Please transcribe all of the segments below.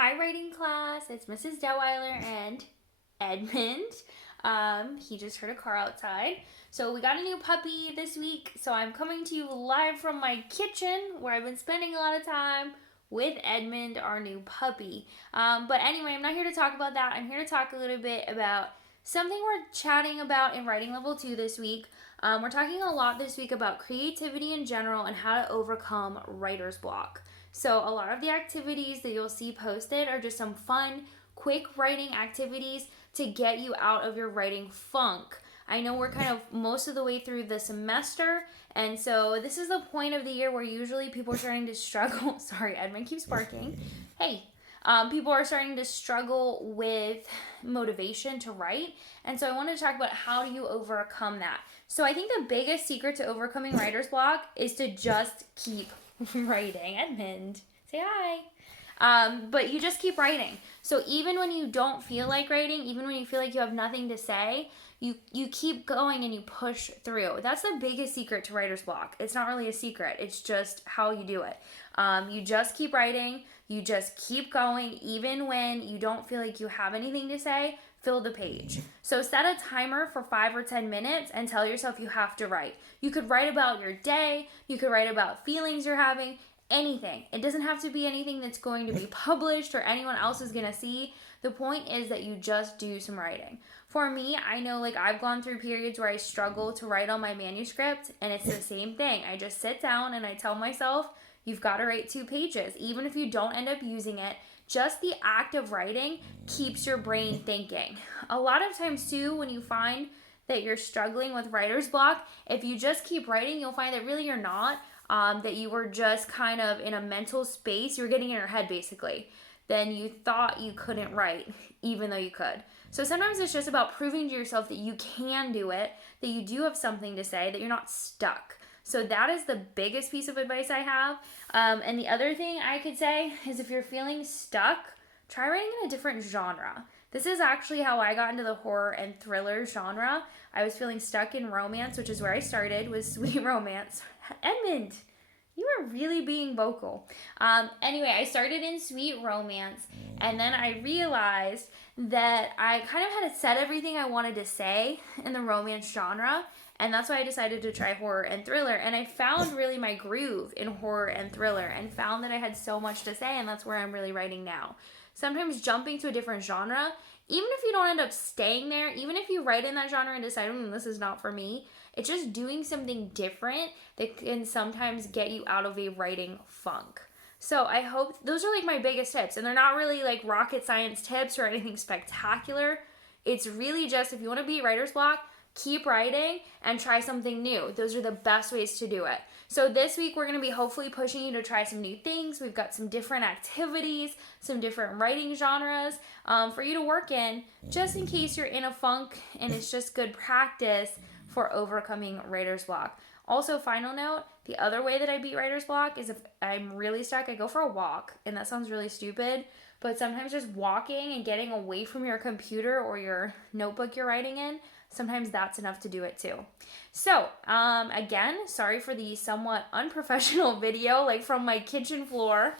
Hi, writing class. It's Mrs. Detweiler and Edmund. He just heard a car outside. So we got a new puppy this week. So I'm coming to you live from my kitchen where I've been spending a lot of time with Edmund, our new puppy. But anyway, I'm not here to talk about that. I'm here to talk a little bit about something we're chatting about in Writing Level 2 this week. We're talking a lot this week about creativity in general and how to overcome writer's block. So a lot of the activities that you'll see posted are just some fun, quick writing activities to get you out of your writing funk. I know we're kind of most of the way through the semester, and so this is the point of the year where usually people are starting to struggle. Sorry, Edmund keeps barking. Hey. People are starting to struggle with motivation to write, and so I want to talk about how do you overcome that. So I think the biggest secret to overcoming writer's block is to just keep writing. Edmund, say hi. But you just keep writing. So even when you don't feel like writing, even when you feel like you have nothing to say, you keep going and you push through. That's the biggest secret to writer's block. It's not really a secret. It's just how you do it. You just keep writing. You just keep going. Even when you don't feel like you have anything to say, fill the page. So set a timer for 5 or 10 minutes and tell yourself you have to write. You could write about your day. You could write about feelings you're having. Anything. It doesn't have to be anything that's going to be published or anyone else is going to see. The point is that you just do some writing. For me, I know I've gone through periods where I struggle to write on my manuscript, and it's the same thing. I just sit down and I tell myself, you've got to write 2 pages. Even if you don't end up using it, just the act of writing keeps your brain thinking. A lot of times too, when you find that you're struggling with writer's block, if you just keep writing, you'll find that really you're not. That you were just kind of in a mental space, you were getting in your head basically. Then you thought you couldn't write, even though you could. So sometimes it's just about proving to yourself that you can do it, that you do have something to say, that you're not stuck. So that is the biggest piece of advice I have. And the other thing I could say is if you're feeling stuck, try writing in a different genre. This is actually how I got into the horror and thriller genre. I was feeling stuck in romance, which is where I started, with sweet romance. Edmund, you are really being vocal. Anyway, I started in sweet romance, and then I realized that I kind of had said everything I wanted to say in the romance genre, and that's why I decided to try horror and thriller. And I found really my groove in horror and thriller and found that I had so much to say, and that's where I'm really writing now. Sometimes jumping to a different genre, even if you don't end up staying there, even if you write in that genre and decide, this is not for me, it's just doing something different that can sometimes get you out of a writing funk. So I hope those are my biggest tips. And they're not really rocket science tips or anything spectacular. It's really just if you want to beat writer's block, keep writing and try something new. Those are the best ways to do it. So this week we're going to be hopefully pushing you to try some new things. We've got some different activities, some different writing genres for you to work in, just in case you're in a funk and it's just good practice for overcoming writer's block. Also, final note, the other way that I beat writer's block is if I'm really stuck, I go for a walk. And that sounds really stupid, but sometimes just walking and getting away from your computer or your notebook you're writing in, sometimes that's enough to do it too. So, again, sorry for the somewhat unprofessional video, from my kitchen floor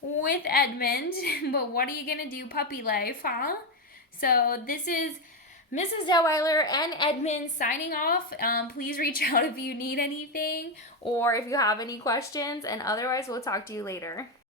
with Edmund, but what are you gonna do, puppy life, huh? So this is Mrs. Detweiler and Edmund signing off. Please reach out if you need anything or if you have any questions, and otherwise we'll talk to you later.